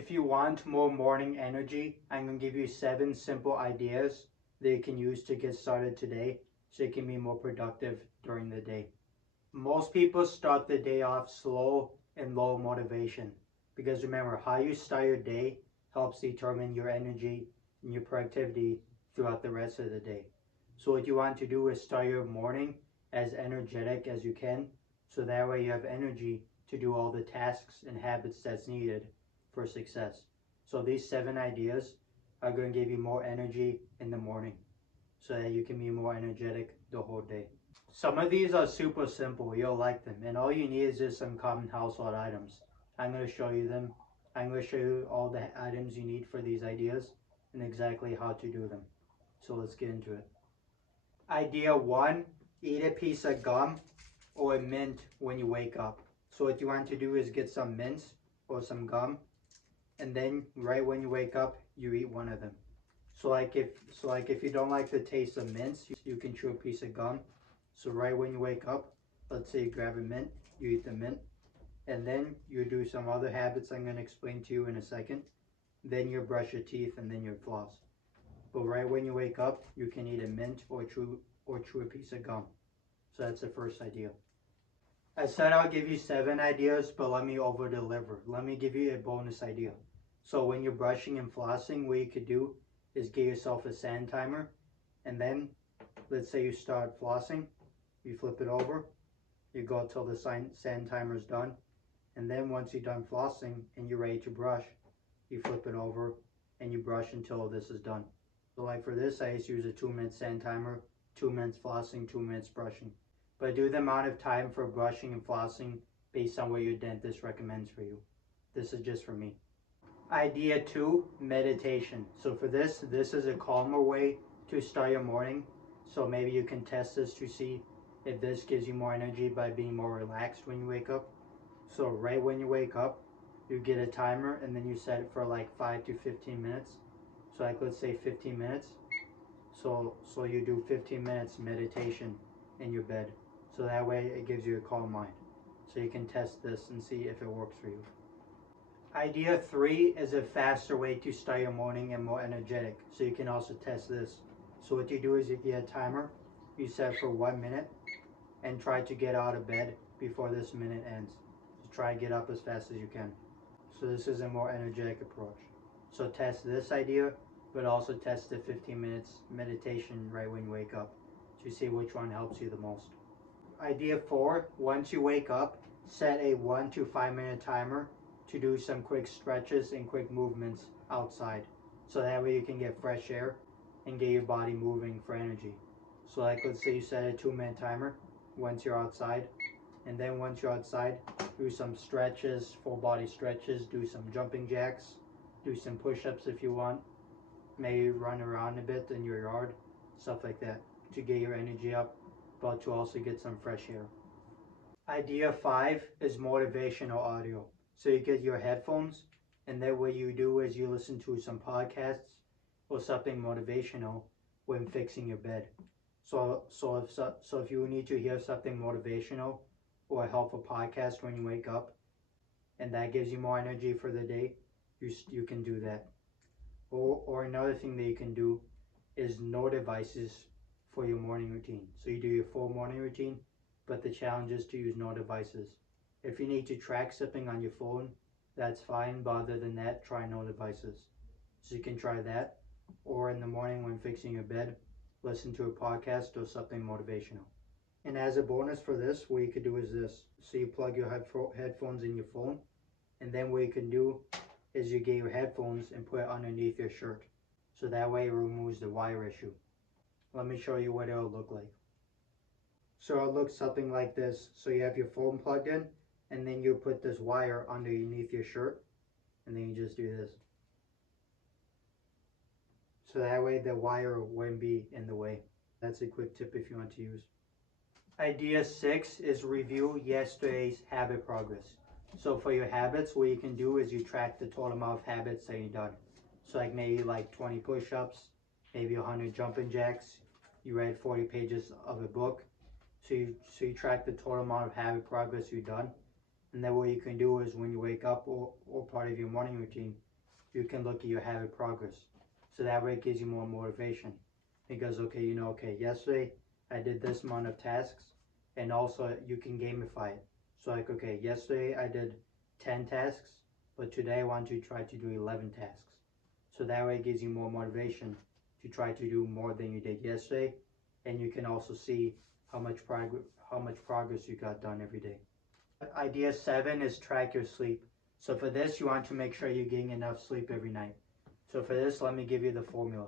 If you want more morning energy, I'm going to give you 7 simple ideas that you can use to get started today so you can be more productive during the day. Most people start the day off slow and low motivation because remember, how you start your day helps determine your energy and your productivity throughout the rest of the day. So what you want to do is start your morning as energetic as you can so that way you have energy to do all the tasks and habits that's needed for success. So these 7 ideas are going to give you more energy in the morning so that you can be more energetic the whole day. Some of these are super simple, you'll like them, and all you need is just some common household items. I'm going to show you them. I'm going to show you all the items you need for these ideas and exactly how to do them. So let's get into it. Idea 1, eat a piece of gum or a mint when you wake up. So what you want to do is get some mints or some gum, and then right when you wake up, you eat one of them. So like if you don't like the taste of mints, you can chew a piece of gum. So right when you wake up, let's say you grab a mint, you eat the mint, and then you do some other habits I'm going to explain to you in a second. Then you brush your teeth and then you floss. But right when you wake up, you can eat a mint or chew a piece of gum. So that's the first idea. I said I'll give you 7 ideas, but let me over deliver. Let me give you a bonus idea. So when you're brushing and flossing, what you could do is get yourself a sand timer, and then let's say you start flossing, you flip it over, you go till the sand timer is done, and then once you're done flossing and you're ready to brush, you flip it over and you brush until this is done. So like for this, I used to use a 2-minute sand timer, 2 minutes flossing, 2 minutes brushing. But do the amount of time for brushing and flossing based on what your dentist recommends for you. This is just for me. Idea 2, meditation. So for this is a calmer way to start your morning. So maybe you can test this to see if this gives you more energy by being more relaxed when you wake up. So right when you wake up, you get a timer and then you set it for like 5 to 15 minutes. So like let's say 15 minutes. So you do 15 minutes meditation in your bed. So that way it gives you a calm mind. So you can test this and see if it works for you. Idea 3 is a faster way to start your morning and more energetic. So you can also test this. So what you do is you get a timer, you set for 1 minute, and try to get out of bed before this minute ends. So try to get up as fast as you can. So this is a more energetic approach. So test this idea, but also test the 15 minutes meditation right when you wake up to see which one helps you the most. Idea 4, once you wake up, set a 1 to 5 minute timer to do some quick stretches and quick movements outside. So that way you can get fresh air and get your body moving for energy. So like let's say you set a 2-minute timer once you're outside, and then once you're outside, do some stretches, full body stretches, do some jumping jacks, do some push-ups if you want, maybe run around a bit in your yard, stuff like that to get your energy up, but to also get some fresh air. Idea 5 is motivational audio. So you get your headphones, and then what you do is you listen to some podcasts or something motivational when fixing your bed. So if you need to hear something motivational or a helpful podcast when you wake up, and that gives you more energy for the day, you can do that. Or another thing that you can do is no devices for your morning routine. So you do your full morning routine, but the challenge is to use no devices. If you need to track something on your phone, that's fine, but other than that, try no devices. So you can try that, or in the morning when fixing your bed, listen to a podcast or something motivational. And as a bonus for this, what you could do is this. So you plug your headphones in your phone, and then what you can do is you get your headphones and put it underneath your shirt. So that way it removes the wire issue. Let me show you what it'll look like. So it'll look something like this. So you have your phone plugged in, and then you put this wire underneath your shirt, and then you just do this. So that way the wire wouldn't be in the way. That's a quick tip if you want to use. Idea 6 is review yesterday's habit progress. So for your habits, what you can do is you track the total amount of habits that you've done. So like maybe like 20 push-ups, maybe 100 jumping jacks, you read 40 pages of a book. So you track the total amount of habit progress you've done. And then what you can do is when you wake up or part of your morning routine, you can look at your habit progress. So that way it gives you more motivation. Because okay, you know, okay, yesterday I did this amount of tasks, and also you can gamify it. So like, okay, yesterday I did 10 tasks, but today I want to try to do 11 tasks. So that way it gives you more motivation to try to do more than you did yesterday, and you can also see how much progress you got done every day. Idea 7 is track your sleep. So for this, you want to make sure you're getting enough sleep every night. So for this, let me give you the formula.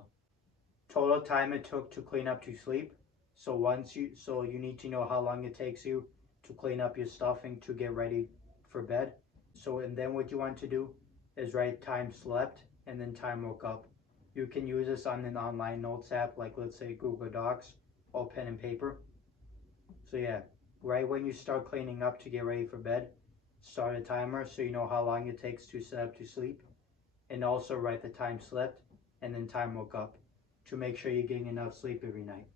Total time it took to clean up to sleep. So you need to know how long it takes you to clean up your stuffing to get ready for bed. So and then what you want to do is write time slept and then time woke up. You can use this on an online notes app like let's say Google Docs or pen and paper. So yeah, right when you start cleaning up to get ready for bed, start a timer so you know how long it takes to set up to sleep, and also write the time slept and then time woke up to make sure you're getting enough sleep every night.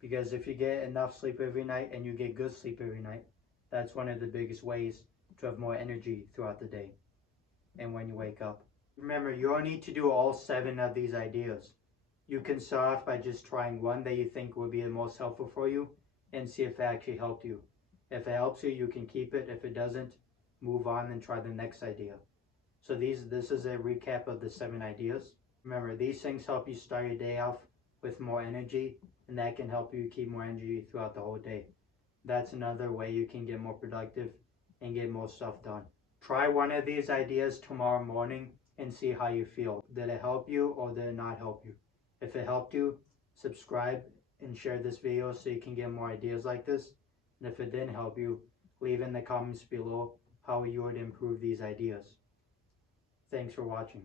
Because if you get enough sleep every night and you get good sleep every night, that's one of the biggest ways to have more energy throughout the day and when you wake up. Remember, you don't need to do all 7 of these ideas. You can start off by just trying one that you think will be the most helpful for you and see if it actually helped you. If it helps you, you can keep it. If it doesn't, move on and try the next idea. So this is a recap of the 7 ideas. Remember, these things help you start your day off with more energy, and that can help you keep more energy throughout the whole day. That's another way you can get more productive and get more stuff done. Try one of these ideas tomorrow morning and see how you feel. Did it help you or did it not help you? If it helped you, subscribe and share this video so you can get more ideas like this. And if it didn't help you, leave in the comments below how you would improve these ideas. Thanks for watching.